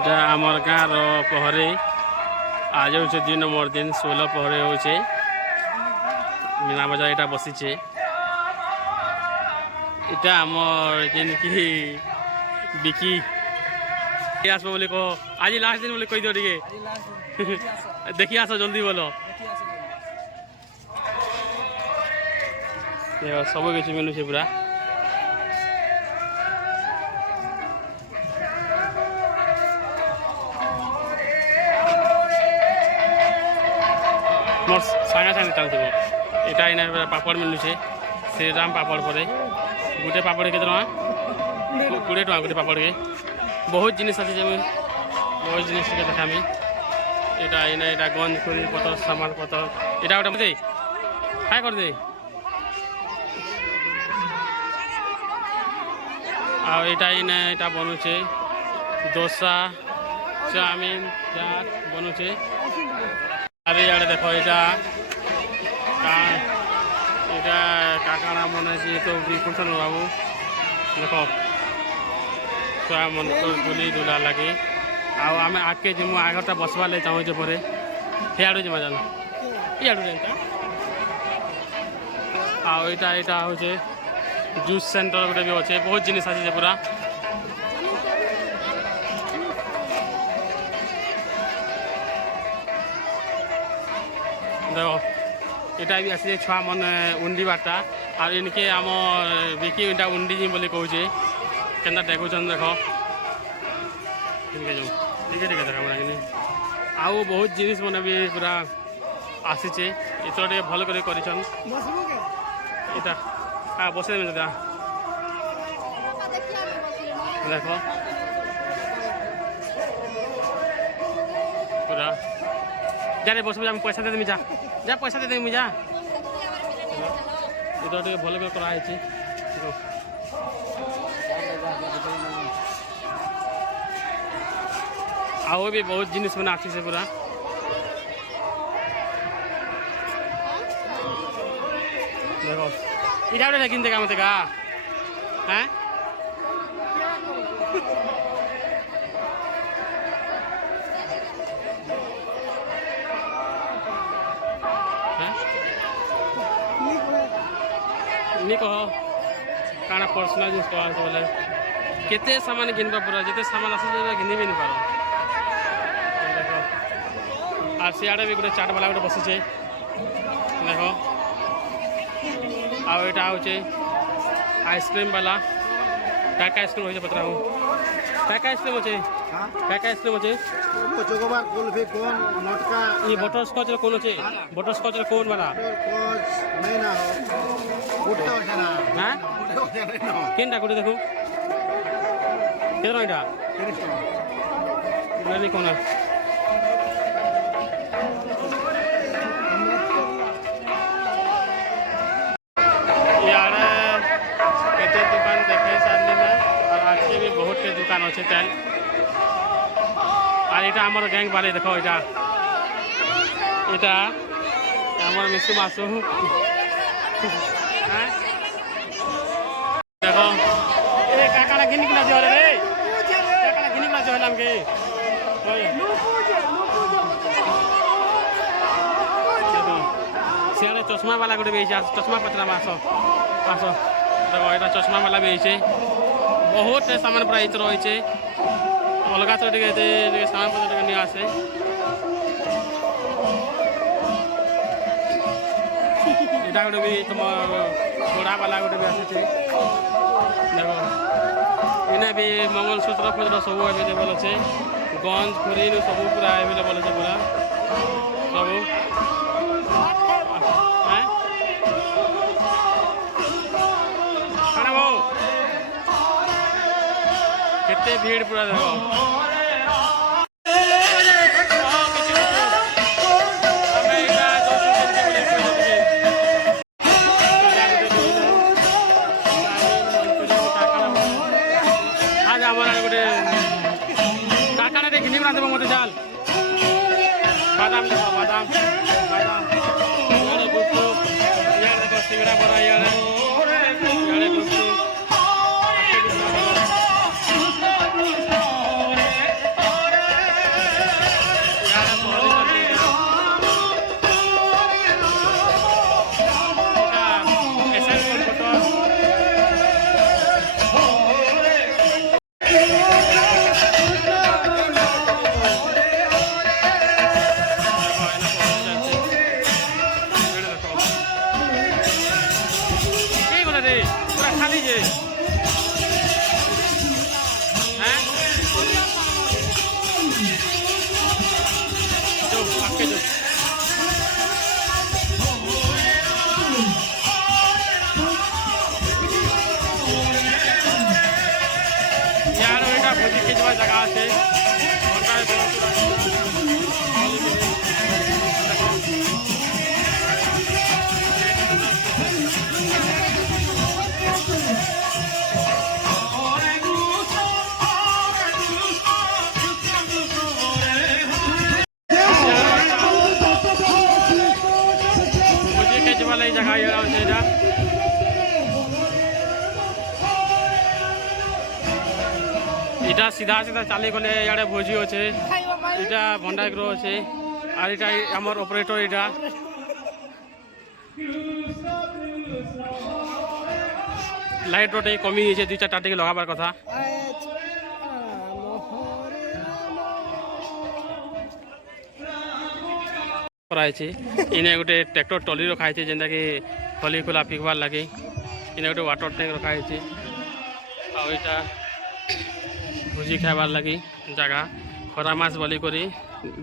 এটা আমার গাঁর পহরে আজ হচ্ছে 2 নম্বর দিন 16 পহরে হচ্ছে মিনা বাজার এটা বসিছে এটা আমার যেনকি বিকি আসবো বলে কহ আজ লাস্ট দিন বলে কই দিও টিকে দেখি আসো জলদি বলো সবু কিছু মিলুছে পুরা মোর সাঙ্গে সাঙ্গে চালুব এটা এনে পাপড় মিলুছে শ্রীরাম পাপড় পরে গোটে পাপড়ে কেতে টাকা 20 টাকা গোটে পাপড়ে বহুত জিনিস আছে যেমন বহুত জিনিস থেকে দেখামি এটা এনে এটা গঞ্জ খড়ি পতর সামান পতর এটা ওটা দে খাই করে দে আর এটা এনে এটা বনুছে দোসা চাউমিন চাট বনুছে আর ইয়াড়ে দেখো এটা এটা কাকানা মনে আছে তো বিপুলসন বাবু দেখো ছয়া মন্ত্র গুলি দুলা লাগে ଆଉ ଆମେ ଆଗକେ ଯିମୁ ଆଗଟା ବସବା ଲାଗି ଚାହୁଁଛେ ପରେ ସିଆଡ଼ୁ ଯିମା ଜାନ ଇଆଡ଼ୁ ଯେନ୍ତା ଆଉ ଏଇଟା ହଉଛେ ଜୁସ୍ ସେଣ୍ଟର ଗୋଟେ ବି ଅଛେ ବହୁତ ଜିନିଷ ଆସିଛେ ପୁରା ଦେଖ ଏଇଟା ବି ଆସିଛେ ଛୁଆ ମାନେ ଉଣ୍ଡିବାଟା ଆଉ ଏନିକେ ଆମ ବିକି ଏଇଟା ଉଣ୍ଡି ଯିମି ବୋଲି କହୁଛେ କେନ୍ତା ଦେଖୁଛନ୍ ଦେଖ ଟିକେ ଯାଉ ଟିକେ ଟିକେ ଦେଖ ମାନେ ଆଉ ବହୁତ ଜିନିଷ ମାନେ ବି ପୁରା ଆସିଛେ ଏଥର ଟିକେ ଭଲ କରି କରିଛନ୍ ଏଇଟା ବସେଇ ଦେବେ ଦାଦା ଦେଖ ପୁରା ଯାରେ ବସବୁ ଆମେ ପଇସା ଦେଇଦେମି ଯା ପଇସା ଦେଇଦେମି ଯା ଏଇଟା ଟିକେ ଭଲ କରି କରାହେଇଛି ଆଉ ବି ବହୁତ ଜିନିଷ ମାନେ ଆସିছে ପୁରା ଦେଖ ଇଟା ଗୋଟେ କିନ୍ ଦେଖା ମତେ କା হ্যাঁ নি কহ কাଣା পর্সনাল জিনিস কহ বলে কেতে সামান কিনবা পুরা যেতে সামান আসে ঘিনি ବି ନି ପାର আর সিয়াড়ে भी গোটে চাট বালা গোটে বসিছে দেখ ଆଉ ଏଇଟା ହଉଛି ଆଇସ୍କ୍ରିମ୍ ବାଲା କାକା ଆଇସ୍କ୍ରିମ୍ ହଉଛି ପତ୍ର କାକା ଆଇସ୍କ୍ରିମ୍ ଅଛି କାକା ଆଇସ୍କ୍ରିମ୍ ଅଛି चोकोबार कुल्फी कोन नटका ये बटर स्कॉच रे कोन अछि बटर स्कॉच रे कोन वाला कोच नहीं ना हो गुट्टा होता ना हां गुट्टा होता ना केनटा गुटे देखू केतना एटा 30 टाका नहीं कोन यार केते दुकान देखे सामने में और आगे भी बहुत के दुकान अच्छे तेल আর এটা আমার গ্যাং বালে দেখো এটা আমার মিশু মাসু দেখো এ কাকাটা ঘিনি কিনা দিও রে কাকাটা ঘিনি কিনা দিও হলাম কে ওই দেখো সিয়ারে চশমা वाला গোটে বেইছে চশমা পতরা মাসো আসো দেখো এটা চশমা वाला বেইছে বহুত সামান প্রাইস রয়েছে অলগা তো ଟିକେ ସାମାନ ପତ୍ର ଟିକେ ନିଏ ଆସେ ଏଇଟା ଗୋଟେ ବି ତୁମ ଘୋଡ଼ା ବାଲା ଗୋଟେ ବି ଆସିଛି ଦେଖ ଏଇନା ବି ମଙ୍ଗଳସୂତ୍ର ଫୂତ୍ର ସବୁ ଆଭେଲେବଲ୍ ଅଛେ ଗଞ୍ଜ ଖୁରୀରୁ ସବୁ ପୁରା ଆଭେଲେବଲ୍ ଅଛେ ପୁରା ସବୁ କାଣା ବୋ କେତେ ଭିଡ଼ ପୁରା ଦେଖ মতো চাল বাদাম দেখো বাদাম বাদাম দেখো সিঙ্গড়া বড়া ইয়ারে खाली जे हैं जो आके जो यार बेटा भोजी के जगह जगह से जगह इटा सीधा सीधा चली गले इे भोजी अच्छे इटा भंडाग्रह अच्छे और इटा आमर ऑपरेटर इटा लाइट रोटे कमी है 2-4टा टे लगाबार कथा इने गोटे ट्रैक्टर टली रखाई जेनटा कि खली खोला फिकबार लगे इने गोटे वाटर टैंक रखाई आईटा भोजी खाइबार लगी जगह खरा मास बोली करी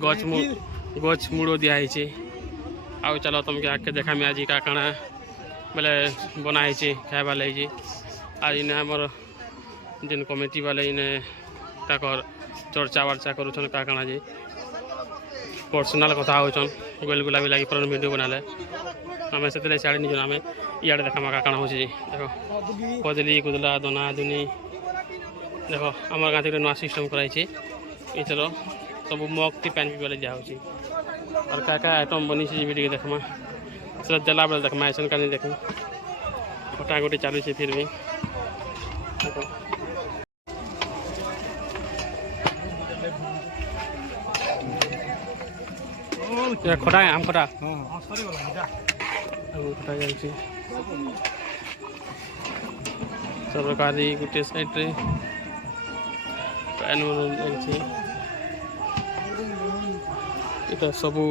गच मुड़ो दिखाई आउ चलो तुमके आके देखा में आज का काना बोले बनाई खाइबार लगी और इने आमर जिन कमिटी वाले इने ताकर चर्चा वर्चा करुन का काना जी पर्सनाल कथा होचन गोल गुलाबी लगी पर वीडियो बनाले आम से सियाड़े नहीं आम इे देखा का काना हो देखो कदली कुदला दना दुनी देखो आम गाँव गोटे नुआ सिस्टम कराई चलो सब मग थी पानी पीवा दिखाई और क्या आइटम बनी भी देखमा से देला बेले देखमा ऐसा का नहीं देखी गोटा गोटी चालू फिर भी देखो खटा आम खटा खटा जाए सरकारी गोटे साइड रे पैन इटा सबू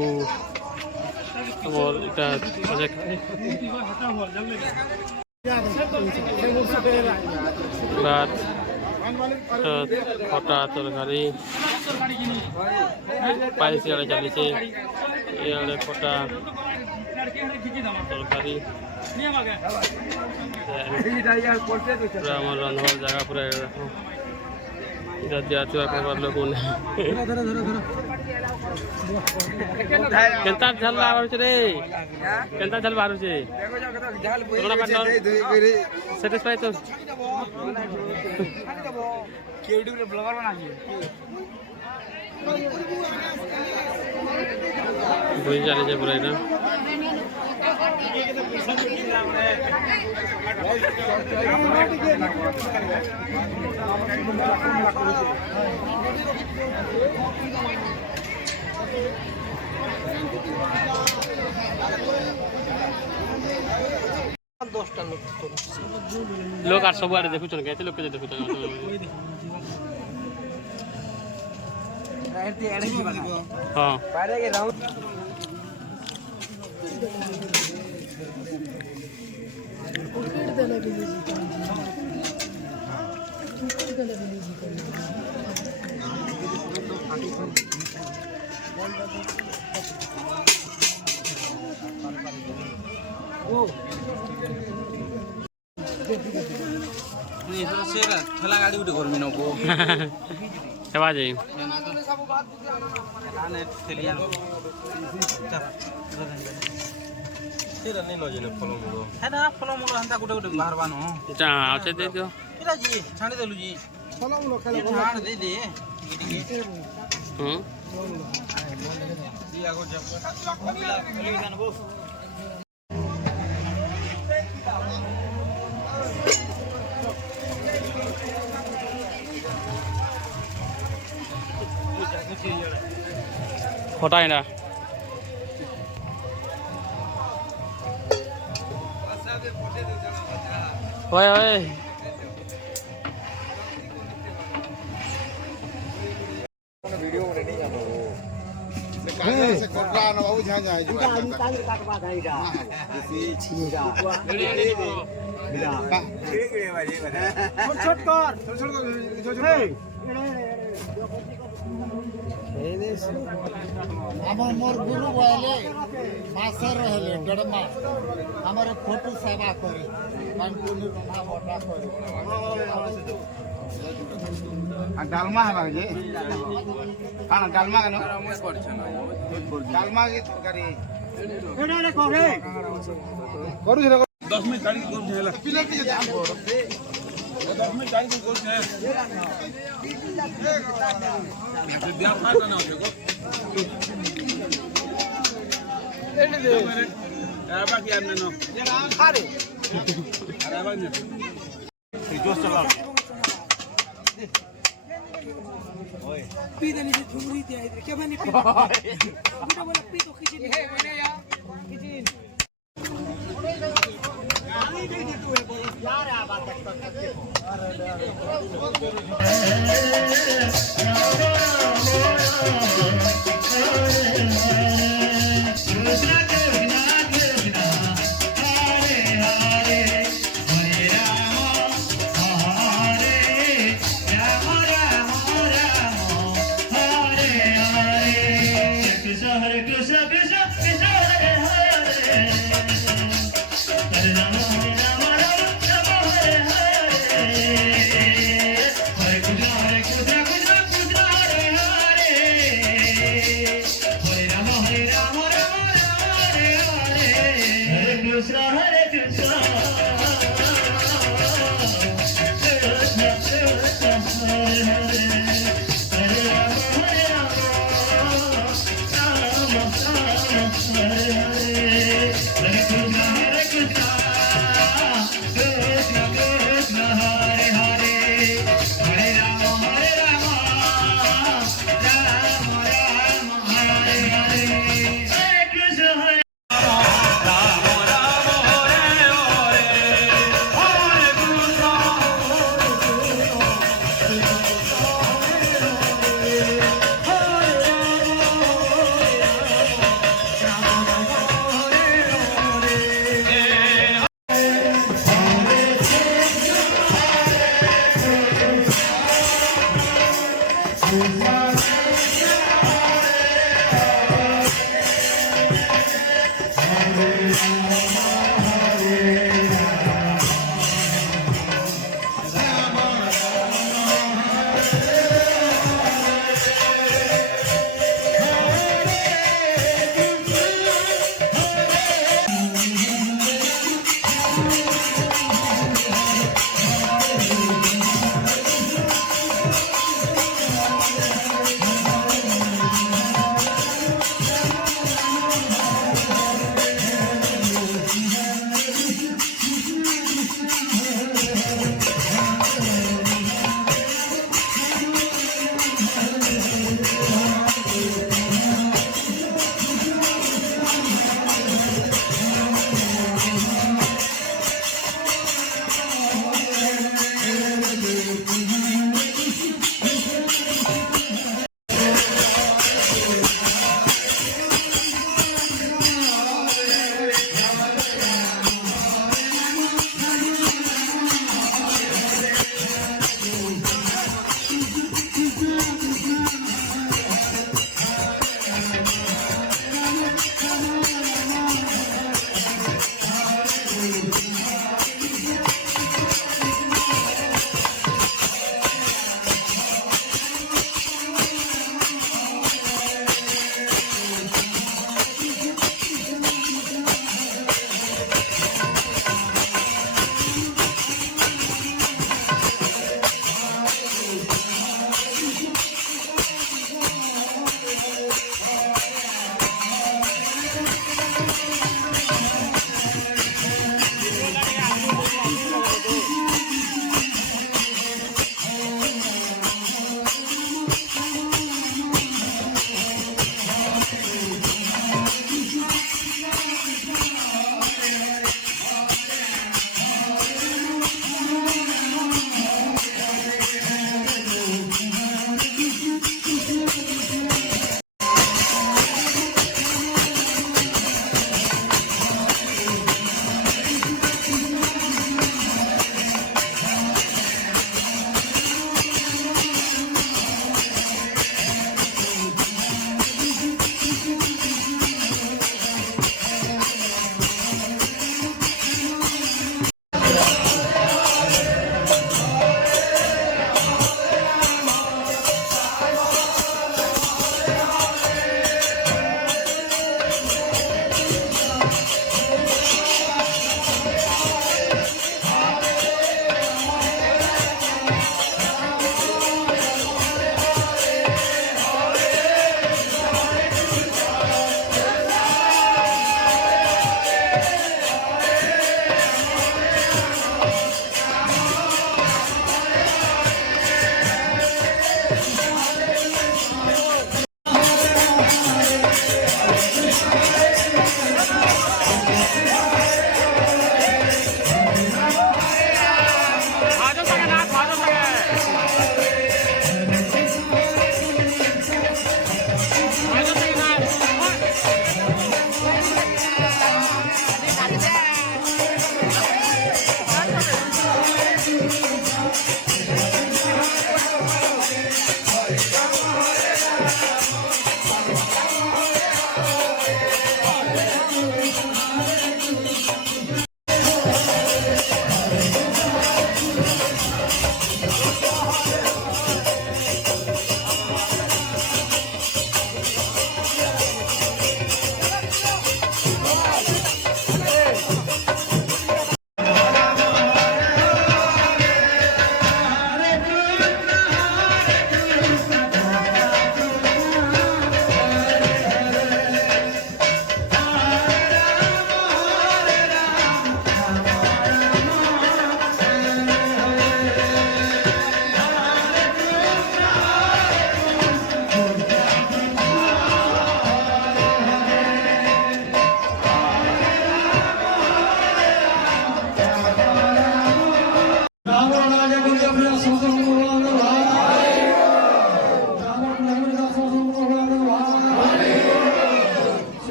इटा खटा तरकारी पाइस इे चली इे खटा तरकारी पूरा रंधर जगह पूरा इधर दिया करवार लोग केंता झल बाहर रे केंता झल बाहर छे सैटिस्फाई तो यूट्यूब रे ब्लॉगर बना दिए बुझ जा रे पूरा इधर लोग आर सब आड़े देखुछन के लोग के देखुछन हां पारे के राउंड ठेला गाड़ी उठे घर में नको सेवा जाई आने ठेलिया तेरा नहीं नो जने फलो मुड़ो है ना फलो मुड़ो हंता गुटे गुटे बाहर बानो जा आछे दे दियो इरा जी छाणी देलु जी फलो मुड़ो खाली छाण दे दे दिया को जब खली जानबो खटाई ना ओए ओए वीडियो नहीं ना बाबू जहाँ जाए जो छोट कर আমার মোর গুরু বলে মাসে রহলে দেড় মাস আমার ফটো সেবা করে পানপুনি রন্ধা বটা করে আর ডালমা হবা যে কানা ডালমা কেন ডালমা কি তরকারি এটা রে করে করু ছিল 10 মিনিট গাড়ি করছে হেলা প্লেট দিয়ে দাম বড় 10 মিনিট গাড়ি করছে দেয়া ফাটা না দেখো এনে দে আবা কি আননে না আরে আরে আবা নে এই জোস চালাও पी देने से झुमरी दिया इधर क्या बनी पी बेटा बोला पी तो खिचड़ी है मैंने यार खिचड़ी Hare Krishna, Krishna Krishna, Hare Hare, Hare Rama, Rama Rama, Hare Hare, Hare Krishna, Krishna Krishna, Hare Hare.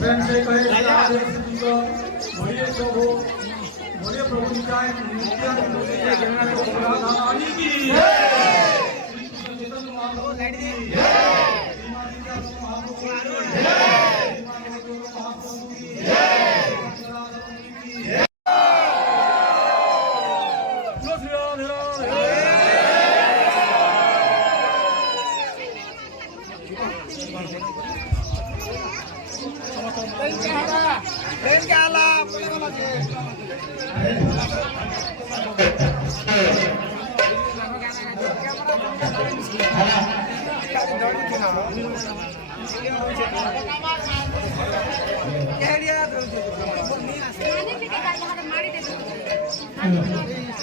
प्रेम से कहे बोलिए प्रभु नित्यानंद स्वामी की Hallelujah.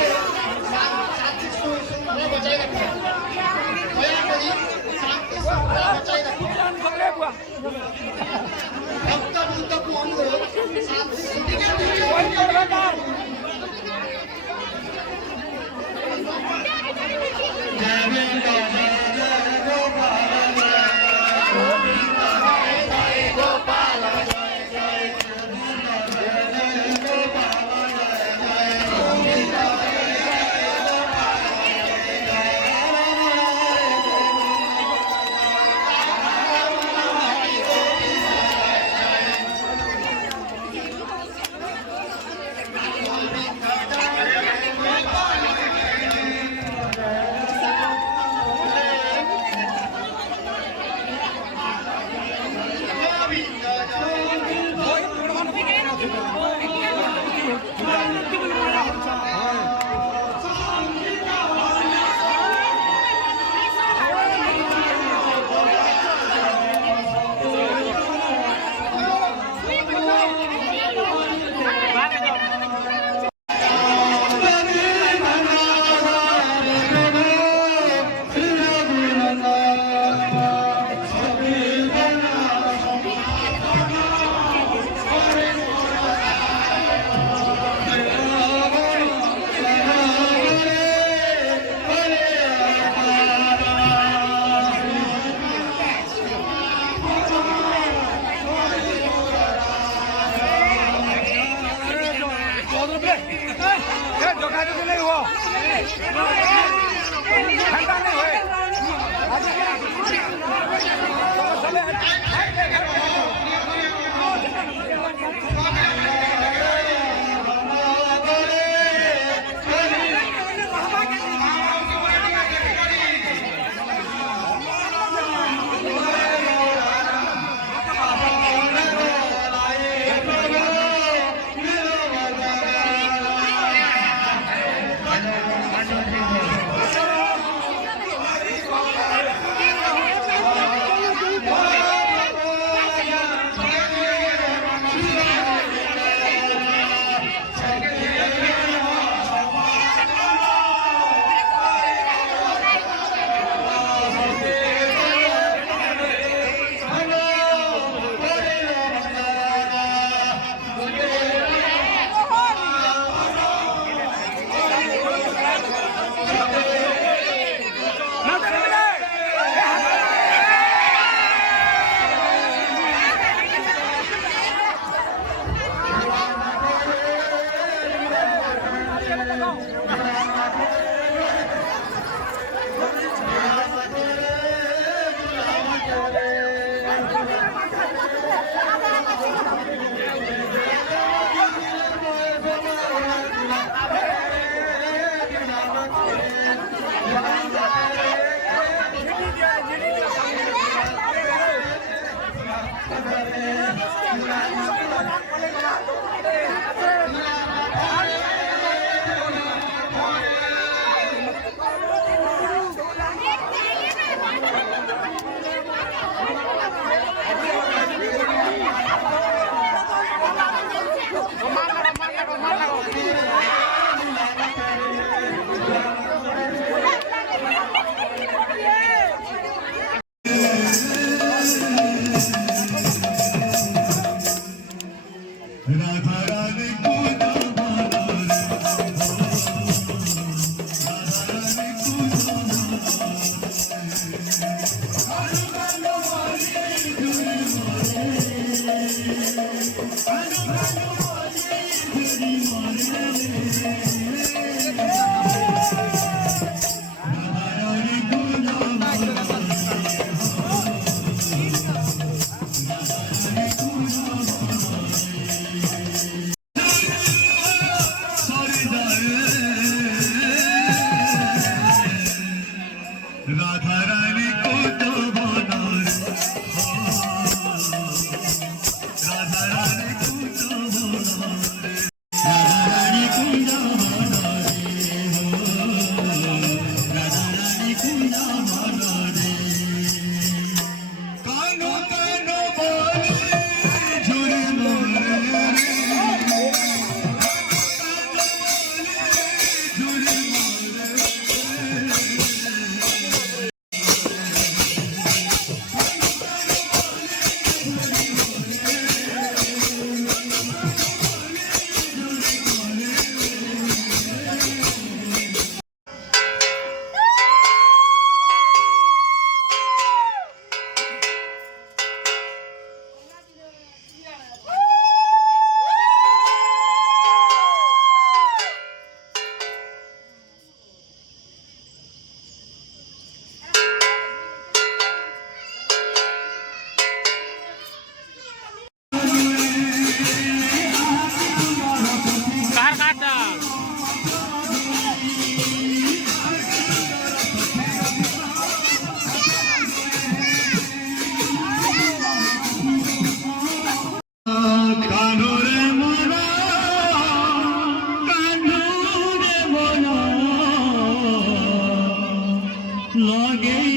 ଶାନ୍ତି ଶୃଙ୍ଖଳା ବଜାୟ ରଖିବେ ଦୟାକରି ଶାନ୍ତି ଶୃଙ୍ଖଳା ବଜାୟ ରଖିବେ ଭକ୍ତବୃନ୍ଦକୁ ଅନୁରୋଧ ଶାନ୍ତି ଶୃଙ୍ଖଳା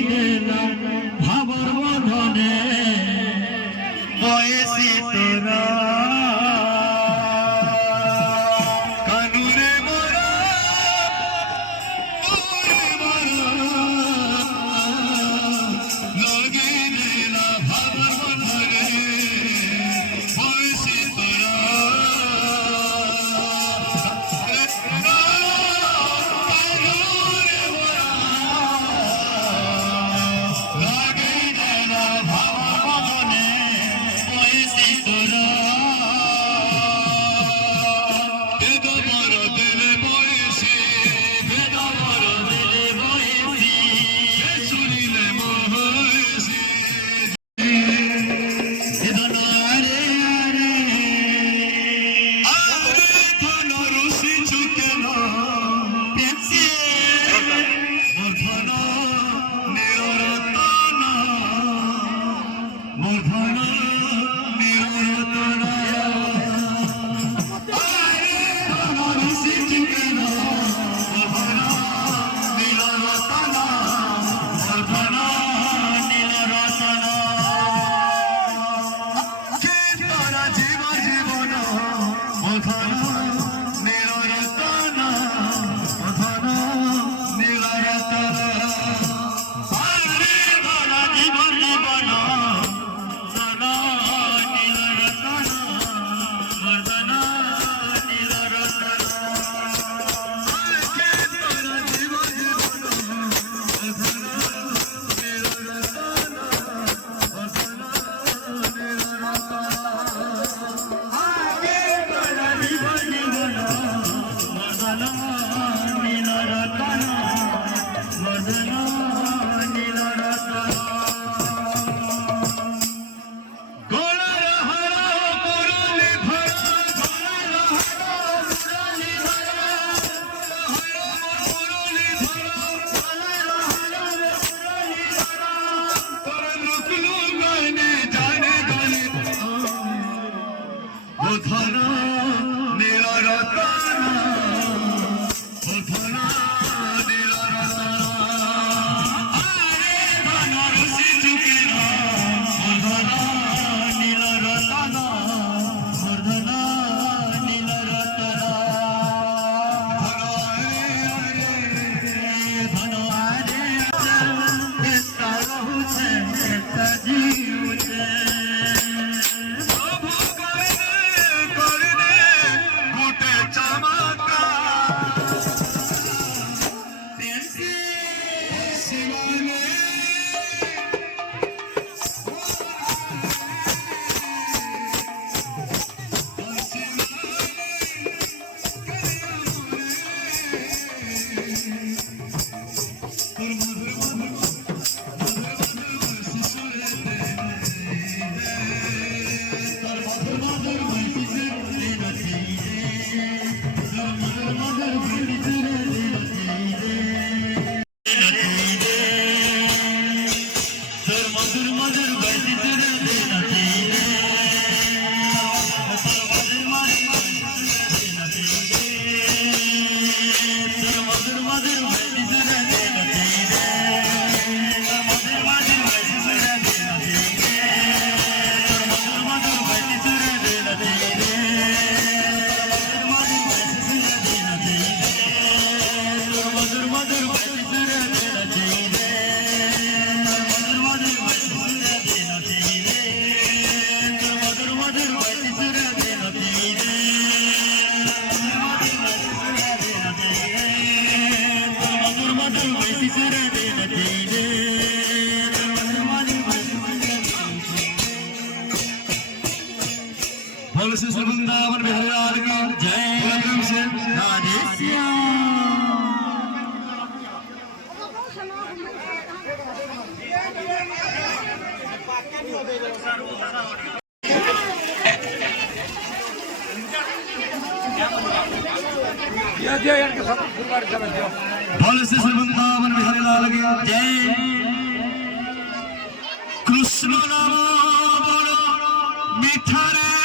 দেলা ভাবর বন্ধনে বয়সী তোরা কানুরে মোরা ওরে মোরা লগে দেলা ভাবর বন্ধনে বয়সী তোরা बोल श्री वृंदावन बिहारी लाल की जय। राधे श्याम। बोल श्री वृंदावन बिहारी लाल की जय। कृष्ण नाम बड़ मीठा रे